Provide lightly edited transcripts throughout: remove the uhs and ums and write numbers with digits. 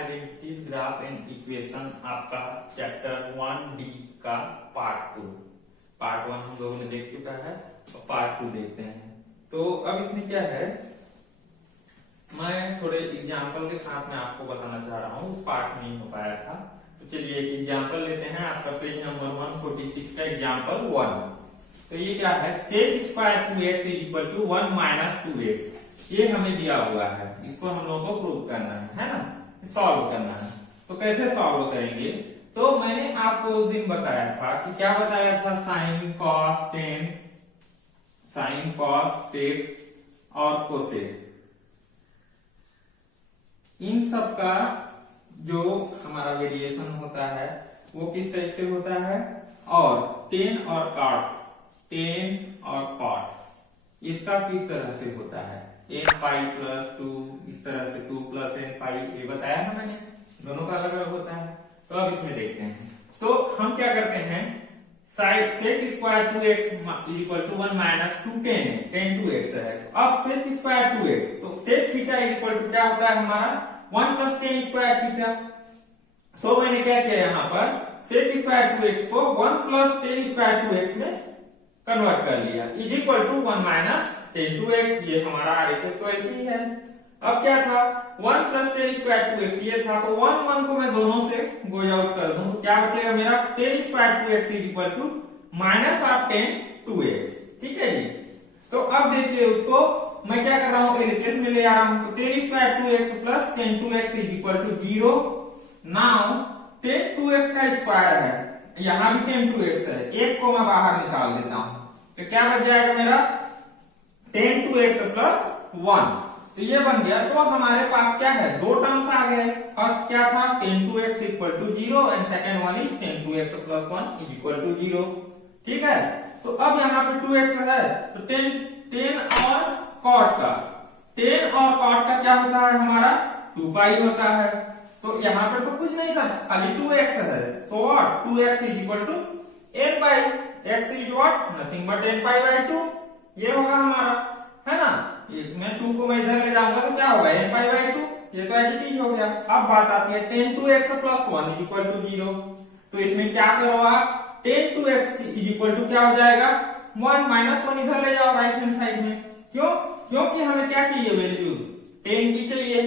Identities graph and equation आपका chapter 1D का part 1 हम लोगों ने देख चुका है और पार्ट 2 देखते हैं। तो अब इसमें क्या है, मैं थोड़े एग्जाम्पल के साथ में आपको बताना चाह रहा हूँ, उस पार्ट में नहीं हो पाया था। तो चलिए एक एग्जाम्पल लेते हैं, आपका पेज नंबर 146 का एग्जाम्पल 1। तो ये क्या है, sec square 2x is equal to 1 minus 2x, ये हमें दिया हुआ है, इसको हम लोगों को प्रूव करना है ना, सॉल्व करना है। तो कैसे सॉल्व करेंगे, तो मैंने आपको उस दिन बताया था कि क्या बताया था, sine cos tan, sine cos sec और कोसेक, इन सब का जो हमारा वेरिएशन होता है वो किस टाइप से होता है, और टेन और कॉट, टेन और कॉट इसका किस तरह से होता है, n पाई प्लस 2, इस तरह से 2 प्लस n पाई, ये बताया ना मैंने, दोनों का अलग अलग होता है। तो अब इसमें देखते हैं, तो हम क्या करते हैं, side sec square 2x is equal to 1 minus 2 10 है, 10 2x है। अब सेक स्क्वायर 2x, तो sec theta is equal to क्या होता है हमारा 1 प्लस 10 स्क्वायर थीटा। सो मैंने क्या किया यहाँ पर, सेक स्क्वायर 2x को 1 प्लस 10 स्क्वायर 2x में कन्वर्ट कर लिया, is equal to 1 minus 10 2x, ये हमारा RHS तो ऐसे ही है। अब क्या था, 1 प्लस 10 स्क्वायर 2x ये था, तो 1 को मैं दोनों से गोज आउट कर दूं, तो क्या बचेगा मेरा 10 square 2x is equal to minus of 10 2x, ठीक है जी। तो अब देखिए उसको मैं क्या कर रहा हूँ, LHS में ले आ रहा हूँ, तो 10 square 2x plus 10 2x is equal to 0। Now 10 2x का स्क्वायर है, यहां भी 10 2x है, एक को मैं बाहर निकाल देता हूं, तो क्या बच जाएगा मेरा 10 2x प्लस 1, तो ये बन गया। तो हमारे पास क्या है, दो टर्म्स आ गए, फर्स्ट क्या था 10 2x equal to 0 and second one is 10 2x plus 1 is equal to 0, ठीक है। तो अब यहाँ पे 2x है, तो 10 और कॉट का, 10 और कॉट का क्या होता है हमारा 2 पाई होता है। तो यहाँ पे तो कुछ नहीं था, खाली 2x है, तो what 2x is equal to n pi, x is what nothing but n pi by 2, ये होगा हमारा, है ना। इसमें 2 को मैं इधर ले जाऊंगा तो क्या होगा n पाई बाई 2, ये तो एज हो गया। अब बात आती है 10 2x plus 1 is equal to 0, तो इसमें क्या करो आप, 10 2x इज इक्वल टू क्या हो जाएगा 1 माइनस 1 इधर ले जाओ राइट हैंड साइड में, क्यों, क्योंकि हमें क्या चाहिए वैल्यू 10 की चाहिए,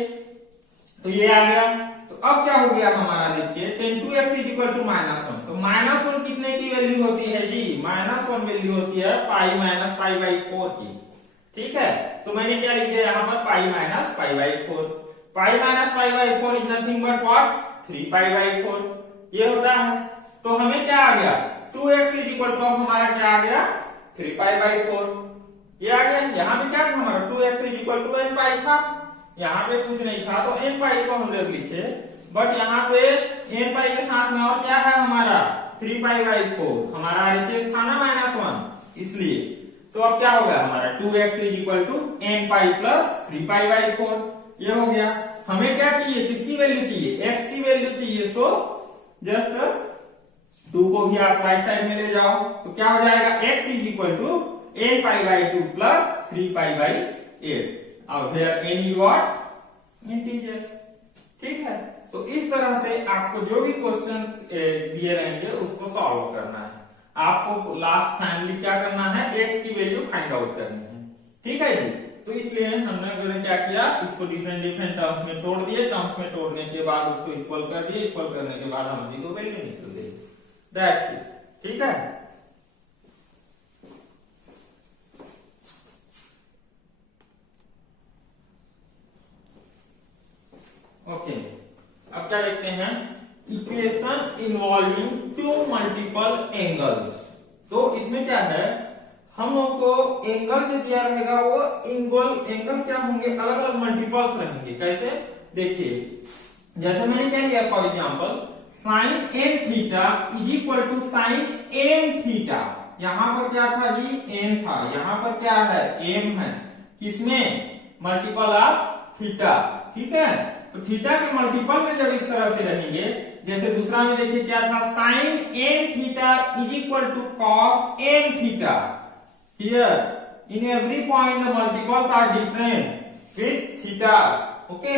तो ये आ गया। तो अब क्या हो गया हमारा, देखिए 10 2x is equal to minus 1, तो माइनस 1 कितने की वैल्यू होती है जी, माइनस 1 वैल्यू होती है पाई माइनस पाई बाई 4 की, ठीक है। तो मैंने क्या लिख दिया यहाँ पर पाई minus pi by 4, pi minus pi by 4 is nothing but what 3 pi by 4, ये होता है। तो हमें क्या आ गया 2x इज इक्वल टू हमारा क्या आ गया 3 पाई बाई 4, ये आ गया। यहाँ पे क्या था हमारा 2x is equal to n pi था, यहाँ पे कुछ नहीं था तो n पाई को हम लोग लिखे, बट यहाँ पे n पाई के साथ में और क्या है हमारा 3 पाई बाई 4, हमारा RHS था ना माइनस 1, इसलिए। तो अब क्या होगा हमारा 2x is equal to n pi plus 3 pi by 4, ये हो गया। हमें क्या चाहिए, किसकी वैल्यू चाहिए, x की वैल्यू चाहिए, सो जस्ट 2 को भी आप राइट साइड में ले जाओ, तो क्या हो जाएगा x is equal to n pi by 2 plus 3 pi by 8, अब here n is what integer, ठीक है। तो इस तरह से आपको जो भी क्वेश्चन दिए रहेंगे उसको सॉल्व करना है, आपको लास्ट फाइनली क्या करना है, x की वैल्यू फाइंड आउट करनी है, ठीक है जी। तो इसलिए हमने क्या किया, इसको डिफरेंट डिफरेंट टर्म्स में तोड़ दिए, टर्म्स में तोड़ने के बाद उसको इक्वल कर दिए, इक्वल करने के बाद हमारी दो वैल्यू निकल गई, दैट्स इट, ठीक है। ओके, अब क्या देखते हैं, इक्वेशन इन्वॉल्विंग 2 मल्टीपल एंगल्स। तो इसमें क्या है, हम लोग को एंगल जो दिया रहेगा वो एंगल क्या होंगे, अलग अलग मल्टीपल्स रहेंगे। कैसे, देखिए जैसे मैंने क्या लिया, for example sine n theta is equal to sine m theta, यहां पर क्या था जी n था, यहां पर क्या है m है, किसमें मल्टीपल ऑफ थीटा, ठीक है। तो थीटा के मल्टीपल में जब इस तरह से रहेंगे, जैसे दूसरा में देखिए क्या था, sine n theta is equal to cos m theta, here in every point the multiples are different with theta, okay.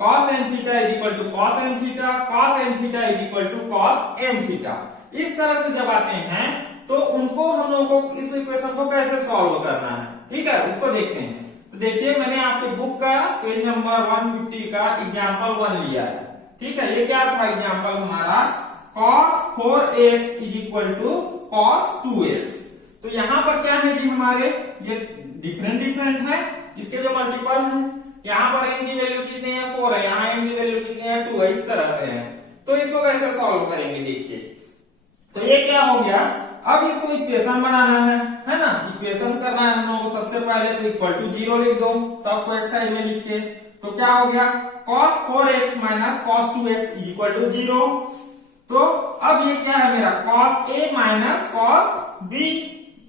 cos n theta is equal to cos n theta, cos n theta is equal to cos m theta. इस तरह से जब आते हैं तो उनको हम लोगों को इस इक्वेशन को कैसे सॉल्व करना है, ठीक है, उसको देखते हैं। तो देखिए मैंने आपके बुक का पेज नंबर 150 का एग्जांपल 1 लिया है, ठीक है। ये क्या था एग्जांपल हमारा, cos 4x is equal to cos 2x। तो यहाँ पर क्या है जी, हमारे ये डिफरेंट है, इसके जो मल्टीपल है, यहाँ पर n की वैल्यू कितनी है 4 है, यहाँ n की वैल्यू कितनी है 2 है, इस तरह से है। तो इसको कैसे सॉल्व करेंगे देखिए। तो ये क्या हो गया, अब इसको इक्वेशन बनाना है ना, इक्वेशन करना है हम लोगों को। सबसे पहले तो इक्वल टू 0 लिख दो, सबको एक साइड में लिख के। तो क्या हो गया, cos 4x minus cos 2x is equal to 0। तो अब ये क्या है मेरा, cos a minus cos b,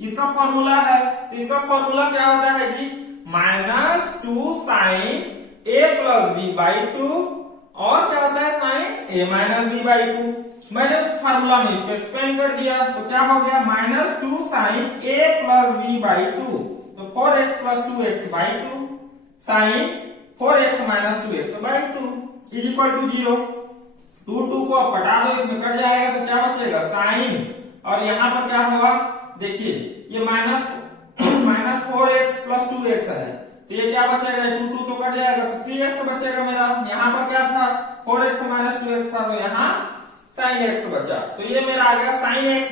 इसका फॉर्मूला है। तो इसका फॉर्मूला क्या होता है जी, -2 sin a plus b by 2, और क्या होता है sin a minus b by 2। मैंने उस फार्मूला में इसको एक्सपेंड कर दिया, तो क्या हो गया, -2 sin a plus b by 2। तो 4x plus 2x by 2 sin 4x minus 2x by 2 is equal to 0। 2 को आप कटा दो, इसमें कट जाएगा तो क्या बचेगा sin, और यहाँ पर क्या हुआ देखिए, ये माइनस 4x प्लस 2x है, तो ये क्या बचेगा, 2 तो कट जाएगा तो 3x बचेगा मेरा। यहाँ पर क्या था 4x माइनस 2x था, तो यहाँ sin x बचा। तो ये मेरा आ गया sin 3x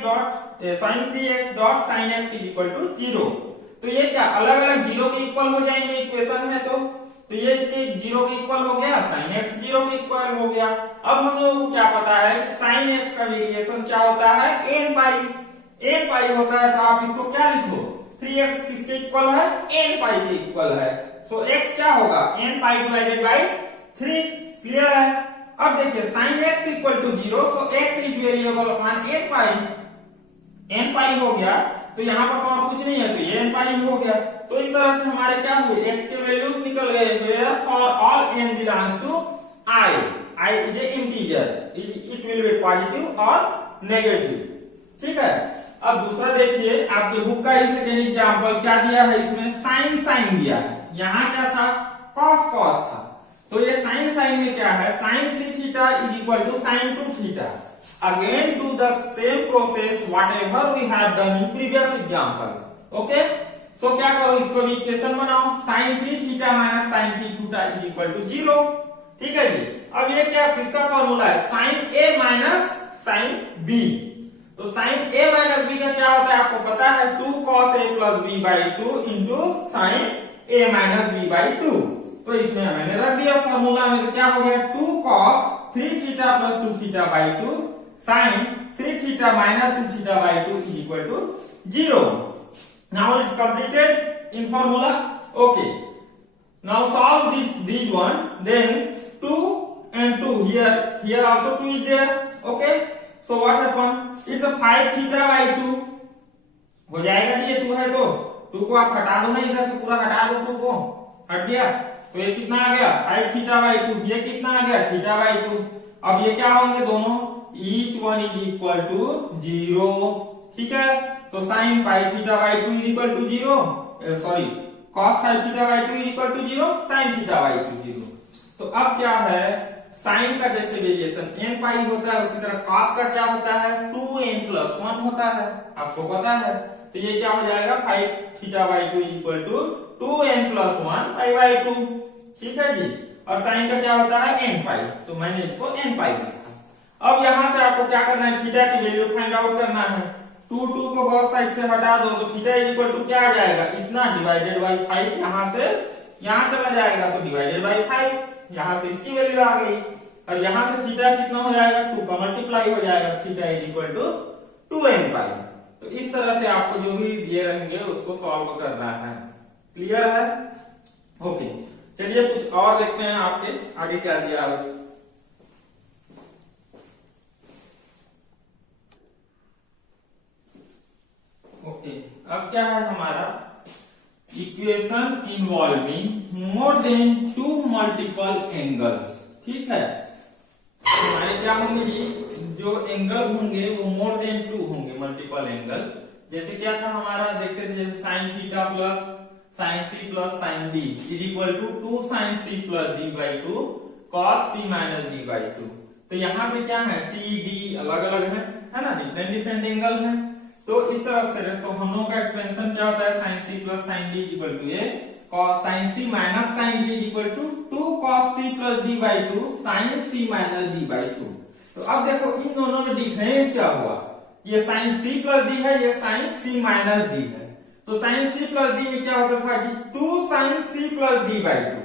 dot sin x is equal to 0। तो ये क्या अलग अलग 0 के इक्वल हो जाएंगे, इक्वेशन है तो ये इसके 0 के इक्वल हो गया, sin x 0 के इक्वल हो गया। अब हम लोगों को क्या पता है कि sin x का वेरिएशन क्या होता है, n पाई होता है। तो आप इसको क्या लिखो, 3x किसके इक्वल है, n पाई के इक्वल है। सो x क्या होगा, n pi divided by 3। Clear है। अब देखिए sin x इक्वल टू 0, तो x is variable upon n पाई हो गया। तो यहाँ पर तो और कुछ नहीं है, तो ये n पाई हो गया। तो इस तरह से हमारे क्या हुए, x के वैल्यूज निकल गए, where for all n belongs to i is a integer, it will be positive और नेगेटिव, ठीक है। अब दूसरा देखिए, आपके बुक का ही सेकेंड एग्जांपल क्या दिया है, इसमें sin दिया है। यहाँ क्या था, cos था। तो ये sin में क्या है, sin 3 theta is equal to sin 2 theta. Again do the same process whatever we have done in previous example. Okay, so क्या करो, इसको भी इक्वेशन बनाओ, sin 3 theta minus sin 3 theta is equal to 0। ठीक है जी। अब ये क्या, किसका फॉर्मूला है, sin a minus sin b। तो sin a माइनस b का क्या होता है आपको पता है, 2 cos a plus b by 2 into sin a minus b by 2। तो इसमें मैंने रख दिया फॉर्मूला में, तो क्या हो गया, 2 cos 3 theta plus 2 theta by 2 sin 3 theta minus 2 theta by 2 is equal to 0। Now it's completed in formula. Okay, now solve these one, then 2 and 2 here also 2 is there। okay, so what happen, it's a 5 theta by 2 हो जाएगा जी, ये 2 है तो 2 को आप हटा दो ना, इधर से पूरा हटा दो, 2 को हट गया, तो ये कितना आ गया 5 थीटा बाई 2, ये कितना आ गया थीटा बाई 2। अब ये क्या होंगे दोनों, each one is equal to 0। ठीक है, तो sin 5 theta by 2 is equal to 0, sorry cos 5 theta by 2 is equal to 0, sin theta by 2 0। तो अब क्या है, sin का जैसे वेरिएशन n पाई होता है, उसी तरह cos का क्या होता है 2n प्लस 1 होता है, आपको पता है। तो ये क्या हो जाएगा 5 theta by 2 is equal to 2n plus 1 pi by 2। ठीक है जी। और sin का क्या होता है n पाई, तो मैंने इसको n पाई लिखा। अब यहां से आपको क्या करना है, थीटा की वैल्यू फाइंड आउट करना है। 2 को बहुत साइड से हटा दो, तो थीटा इज इक्वल टू क्या आ जाएगा, इतना डिवाइडेड बाई 5, यहां से यहां चला जाएगा तो डिवाइडेड बाई 5, यहां से इसकी वैल्यू आ गई। और यहां से थीटा कितना हो जाएगा, 2 का मल्टीप्लाई हो जाएगा, theta is equal to 2n pi. तो इस तरह से आपको जो भी दिए रहेंगे उसको सॉल्व करना है। क्लियर है। ओके, चलिए कुछ और देखते हैं आपके आगे क्या दिया है। ओके, अब क्या है हमारा, equation involving more than 2 multiple angles. ठीक है, हमारे क्या होंगे जी, जो एंगल होंगे वो मोर देन 2 होंगे, मल्टीपल एंगल। जैसे क्या था हमारा, देखते थे जैसे sin theta plus sin c plus sin d is equal to 2 sin c plus d by 2 cos c minus D by two. तो यहाँ पे क्या है, सी डी अलग अलग है ना, डिफरेंट डिफरेंट एंगल है। तो इस तरफ से तो हम लोगों का एक्सपेंशन क्या होता है, sine C plus sine D equal to a cos sine C minus sine D equal to 2 cos c plus D by two sine C minus D by two. तो अब देखो इन दोनों में डिफरेंस क्या हुआ, ये साइन सी प्लस डी है, ये साइन सी माइनस डी है। तो साइन सी प्लस डी में क्या होता था कि 2 sine C plus D by two,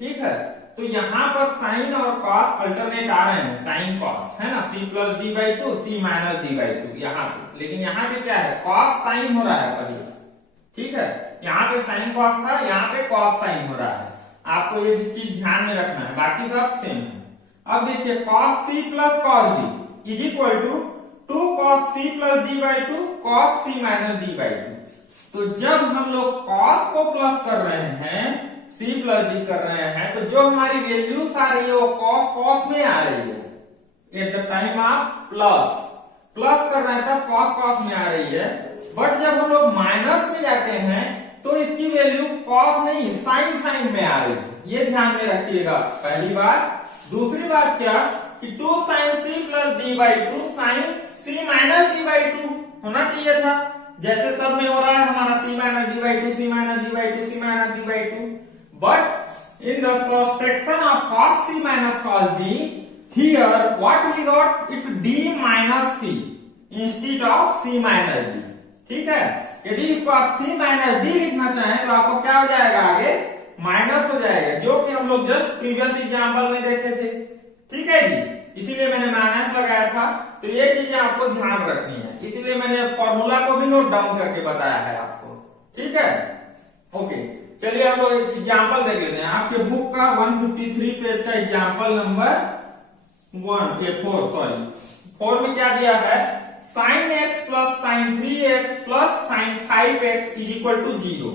ठीक है। तो यहाँ पर साइन और कॉस अल्टरनेट आ रहे हैं, साइन कॉस है ना, C plus D by two C minus D by two यहाँ पे। लेकिन यहाँ पे क्या है, कॉस साइन हो रहा है पहले, ठीक है। यहाँ पे साइन कॉस था, यहाँ पे कॉस साइन हो रहा है। आपको ये चीज ध्यान में रखना है, बाकी सब सेम है। अब देखिए cos C plus cos D is equal to 2 cos c plus D by two cos c minus D by two. तो जब हम लोग cos को प्लस कर रहे हैं, c प्लस d कर रहे हैं, तो जो हमारी वैल्यूज आ रही है वो cos में आ रही है। एट द टाइम आप प्लस कर रहे हैं तब cos में आ रही है। बट जब हम लोग माइनस में जाते हैं तो इसकी वैल्यू cos नहीं साइन में आ रही है। ये ध्यान में रखिएगा, पहली बात। दूसरी बात क्या कि 2 sine C plus D by two sine C minus D by two होना चाहिए था, जैसे सब में हो रहा है हमारा C minus D by two C minus D by two C minus D by two. But in the subtraction of cos c minus cos d, here what we got, it's d minus c instead of c minus d, ठीक है। यदि इसको आप c minus D लिखना चाहें तो आपको क्या हो जाएगा, आगे माइनस हो जाएगा, जो कि हम लोग जस्ट प्रीवियस एग्जाम्पल में देखे थे, ठीक है जी। इसीलिए मैंने माइनस लगाया था। तो ये चीजें आपको ध्यान रखनी है, इसीलिए मैंने फॉर्मूला को भी नोट डाउन करके बताया है आपको, ठीक है। ओके, चलिए आप एग्जाम्पल देख लेते हैं। आपके बुक का 153 पेज का एग्जाम्पल नंबर 4 में क्या दिया है, sine X plus sine 3x plus sine 5x is equal to 0,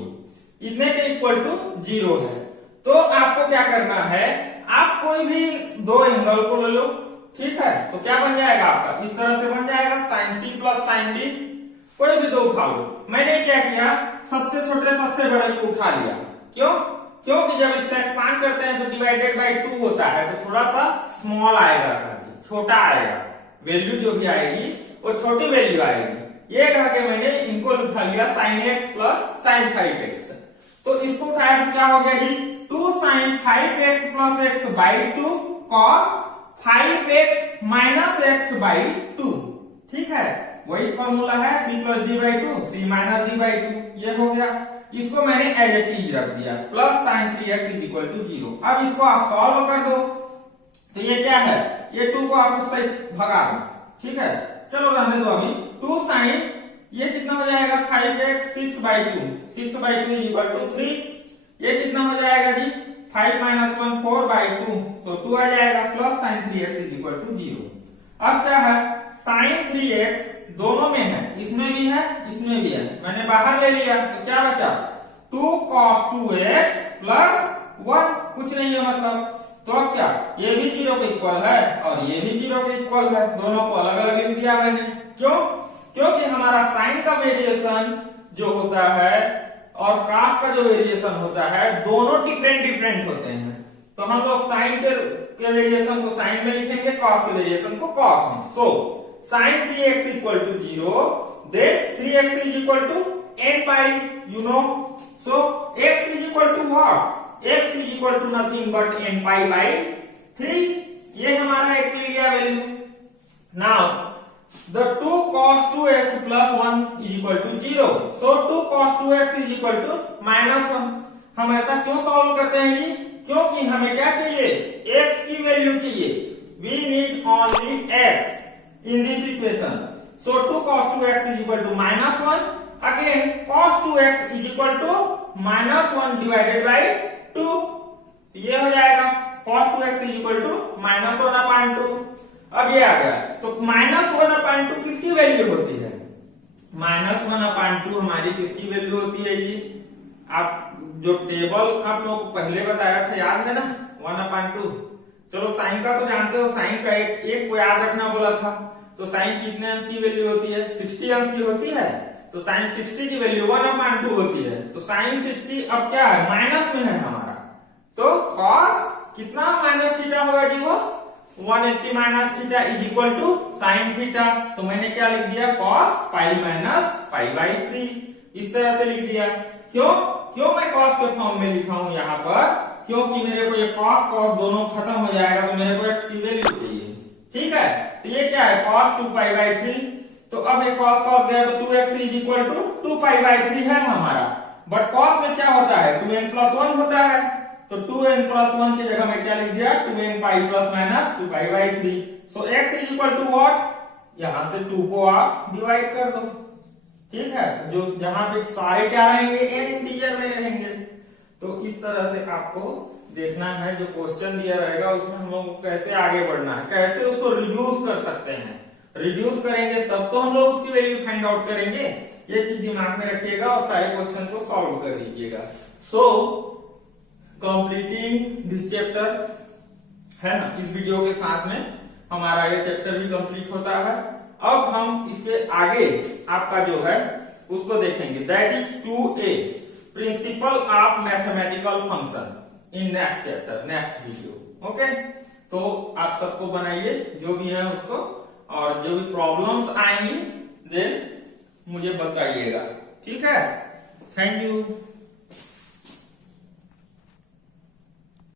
इतने के इक्वल टू 0 है। तो आपको क्या करना है, आप कोई भी दो एंगल को ले लो, ठीक है। तो क्या बन जाएगा आपका, इस तरह से बन जाएगा sine C plus sine D, कोई भी दो उठा लो। मैंने क्या किया, सबसे छोटे सबसे बड़े को उठा लिया। क्यों, क्योंकि जब इसका एक्सपांड करते हैं तो डिवाइडेड बाई 2 होता है, तो थोड़ा सा स्मॉल आएगा, छोटा आएगा, वैल्यू जो भी आएगी वो छोटी वैल्यू आएगी। ये कहा के मैंने इनको उठा लिया sign X plus sine 5x। तो इसको उठाया तो क्या हो गया जी, 2 sine 5x plus X by 2 cos 5x minus X by 2, ठीक है। वही फॉर्मूला है, c plus D by two C minus D by two, ये हो गया। इसको मैंने एज ए टीज रख दिया, plus sine 3x is equal to 0। अब इसको आप सॉल्व कर दो, तो ये क्या है, ये 2 को आप उससे भगा दो, ठीक है। चलो रहने दो अभी। 2 साइन ये कितना हो जाएगा 5x 6 by 2 is equal to 3। ये कितना हो जाएगा जी 5 माइनस 1 4 बाई 2, तो 2 आ जाएगा, plus sine 3x is equal to 0। अब क्या है, साइन 3x दोनों में है, इसमें भी है इसमें भी है, मैंने बाहर ले लिया, तो क्या बचा 2 cos 2x प्लस 1, कुछ नहीं है मतलब। तो अब क्या, ये भी 0 के इक्वल है और ये भी 0 के इक्वल है, दोनों को अलग अलग लिख दिया मैंने। क्यों, क्योंकि हमारा साइन का वेरिएशन जो होता है और कॉस का जो वेरिएशन होता है, दोनों डिफरेंट होते हैं। तो हम लोग साइन के वेरिएशन को साइन में लिखेंगे, कॉस के वेरिएशन को कॉस में। So sine 3x equal to 0, then 3x is equal to n pi, you know. So x is equal to what, x is equal to nothing but n pi by 3। ये हमारा एक मिल गया वैल्यू। Now the 2 cos 2x plus 1 is equal to 0. So 2 cos 2x is equal to minus 1. हम ऐसा क्यों solve करते हैं जी, क्योंकि हमें क्या चाहिए, x की वैल्यू चाहिए। We need only x in this equation. So 2 cos 2x is equal to minus 1. Again cos 2x is equal to minus 1 divided by 2. ये हो जाएगा cos 2x is equal to minus 1 upon 2। अब ये आ गया, तो minus 1/2 किसकी value होती है, माइनस 1/2 हमारी किसकी वैल्यू होती है जी। आप जो टेबल आप लोगों को पहले बताया था याद है ना, 1/2। चलो साइन का तो जानते हो, साइन का एक को याद रखना बोला था। तो साइन कितने अंश की वैल्यू होती है, 60 अंश की होती है। तो साइन 60 की वैल्यू 1/2 होती है। तो साइन 60 अब क्या है, माइनस में है हमारा, तो कॉस कितना माइनस थीटा होगा जी वो 180 minus theta is equal to sine theta. तो मैंने क्या लिख दिया cos pi minus pi by 3, इस तरह से लिख दिया। क्यों क्यों मैं कॉस के फॉर्म में लिखा हूं यहाँ पर, क्योंकि मेरे को ये कॉस कॉस दोनों खत्म हो जाएगा तो मेरे को एक्स की वैल्यू चाहिए। ठीक है, तो ये क्या है कॉस 2 पाई बाई 3। तो अब ये कॉस कॉस गया तो 2x is equal to 2 pi by 3 है हमारा। बट कॉस में क्या होता है 2n प्लस 1 होता है, तो 2n प्लस 1 की जगह में क्या लिख दिया 2n pi plus minus 2 pi by 3। So x is equal to what, यहां से 2 को आप डिवाइड कर दो। ठीक है, जो जहां पे सारे क्या रहेंगे n इंटीजर में रहेंगे। तो इस तरह से आपको देखना है जो क्वेश्चन दिया रहेगा उसमें हम लोग को कैसे आगे बढ़ना है, कैसे उसको रिड्यूस कर सकते हैं। रिड्यूस करेंगे तब तो हम लोग उसकी वैल्यू फाइंड आउट करेंगे, ये चीज दिमाग में रखिएगा और सारे क्वेश्चन को सॉल्व कर लीजिएगा। सो कंप्लीटिंग दिस चैप्टर है ना, इस वीडियो के साथ में हमारा ये चैप्टर भी कंप्लीट होता है। अब हम इसके आगे आपका जो है उसको देखेंगे, that is 2a principle of mathematical function in next chapter, next video. Okay, तो आप सबको बनाइए जो भी है उसको, और जो भी प्रॉब्लम्स आएंगी देन मुझे बताइएगा। ठीक है, थैंक यू।